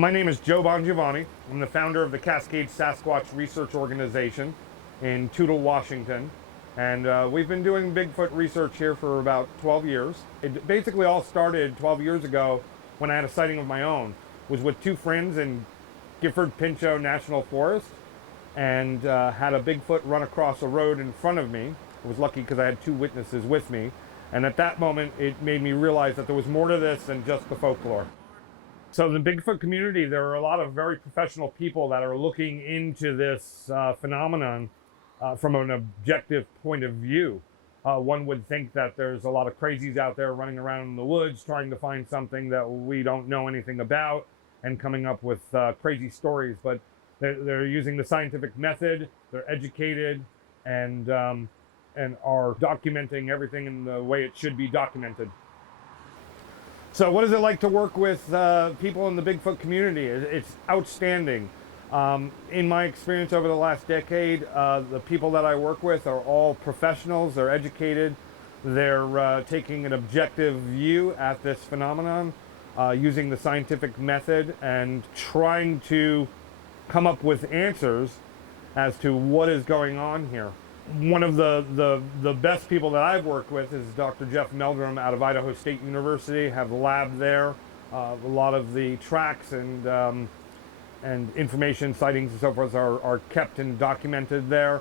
My name is Joe Bongiovanni. I'm the founder of the Cascade Sasquatch Research Organization in Toutle, Washington. And we've been doing Bigfoot research here for about 12 years. It basically all started 12 years ago when I had a sighting of my own. It was with two friends in Gifford Pinchot National Forest and had a Bigfoot run across a road in front of me. I was lucky because I had two witnesses with me. And at that moment, it made me realize that there was more to this than just the folklore. So in the Bigfoot community, there are a lot of very professional people that are looking into this phenomenon from an objective point of view. One would think that there's a lot of crazies out there running around in the woods trying to find something that we don't know anything about and coming up with crazy stories, but they're using the scientific method, they're educated, and are documenting everything in the way it should be documented. So what is it like to work with people in the Bigfoot community? It's outstanding. In my experience over the last decade, the people that I work with are all professionals, they're educated, they're taking an objective view at this phenomenon, using the scientific method and trying to come up with answers as to what is going on here. One of the best people that I've worked with is Dr. Jeff Meldrum out of Idaho State University. Have a lab there. A lot of the tracks and information, sightings and so forth are kept and documented there.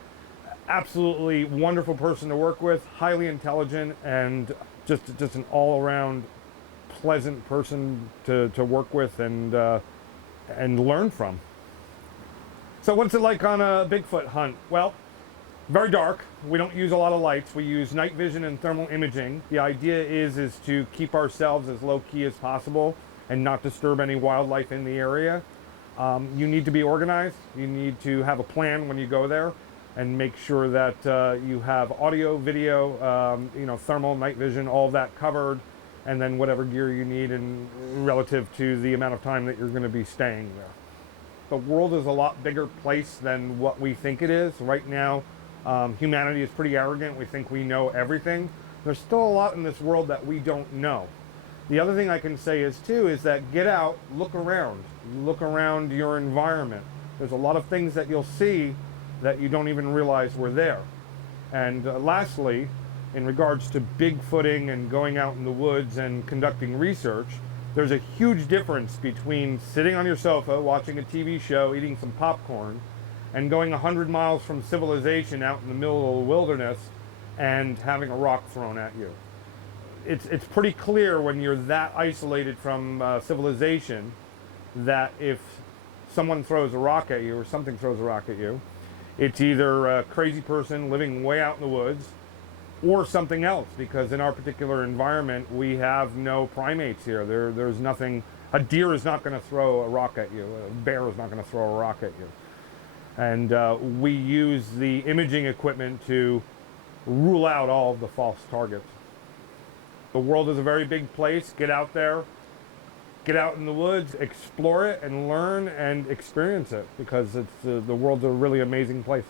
Absolutely wonderful person to work with, highly intelligent, and just an all-around pleasant person to work with and learn from. So what's it like on a Bigfoot hunt? Well, very dark. We don't use a lot of lights. We use night vision and thermal imaging. The idea is to keep ourselves as low key as possible and not disturb any wildlife in the area. You need to be organized. You need to have a plan when you go there and make sure that you have audio, video, thermal, night vision, all of that covered, and then whatever gear you need and relative to the amount of time that you're going to be staying there. The world is a lot bigger place than what we think it is. Right now, humanity is pretty arrogant. We think we know everything. There's still a lot in this world that we don't know. The other thing I can say is that get out, look around your environment. There's a lot of things that you'll see that you don't even realize were there. And lastly, in regards to bigfooting and going out in the woods and conducting research, there's a huge difference between sitting on your sofa, watching a TV show, eating some popcorn, and going 100 miles from civilization out in the middle of the wilderness and having a rock thrown at you. It's pretty clear when you're that isolated from civilization that if someone throws a rock at you or something throws a rock at you, it's either a crazy person living way out in the woods or something else, because in our particular environment we have no primates here. There's nothing. A deer is not going to throw a rock at you. A bear is not going to throw a rock at you. And we use the imaging equipment to rule out all of the false targets. The world is a very big place. Get out there, get out in the woods, explore it and learn and experience it, because the world's a really amazing place.